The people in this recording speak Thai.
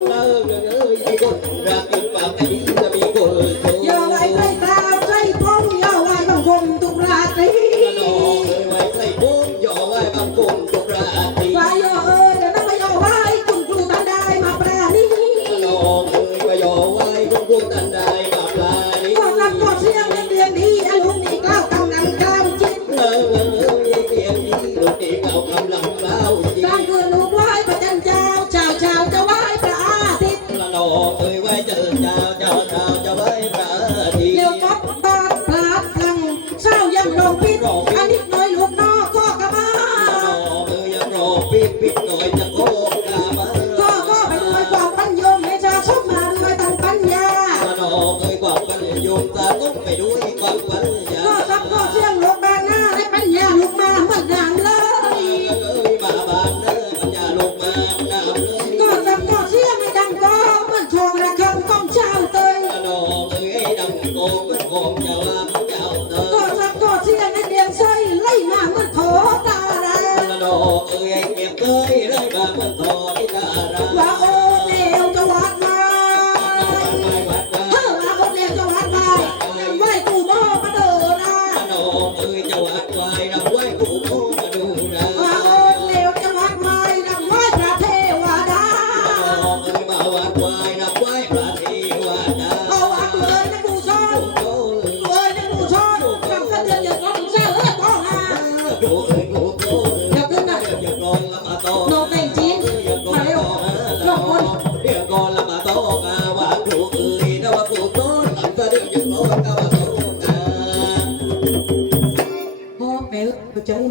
ไอ้คนรักอีกปากไม่ดีจะมีคนโย่าไว้ใจตาใจพงอย่าไว้บางคมทุกราตรีละนองเอ้ยไว้ใส่ปุ้มย่อไว้บางกลมทุกราตรีวายเอ้ยเดี๋ยวน้องไปเอาไว้คุณครูท่านได้มาปราณีล ด้วยความปัญญาก็ซับก็เสียงลูกบงหน้าให้ปัญญาลูกมาเหมือนนานเลย เอ้ยมาบานเด้อปัญญาลงมาน้ำเลยก็ซับก็เสียงให้ดังก็เหมือนทองระฆังของชาวเตยละนองเอ้ยดำโกงเป็นของเจ้าว่าเจ้าเตอก็ซับก็เสียงให้เดียงใสไล่มาเหมือนโถตาแดงละนองเอ้ยเก็บเอ้ยเลยมาเมื่อทอน อ้ยเจ้าหัวายนะไว้กูโคมาดูนะมาเอิญเลวจะวัดว้พระเทวยมาเทวดาเอาวัเลยนะกูชออเลยนะกูชอบทำเช่นอยถึงเส้นเลือดต้องหาดูอ้ยกูโคอย่าขึ้นนะอย่านอนละมาต่นอนแต่จริงมาเร็วนอนเดี๋ยวก่อนละมาต you know.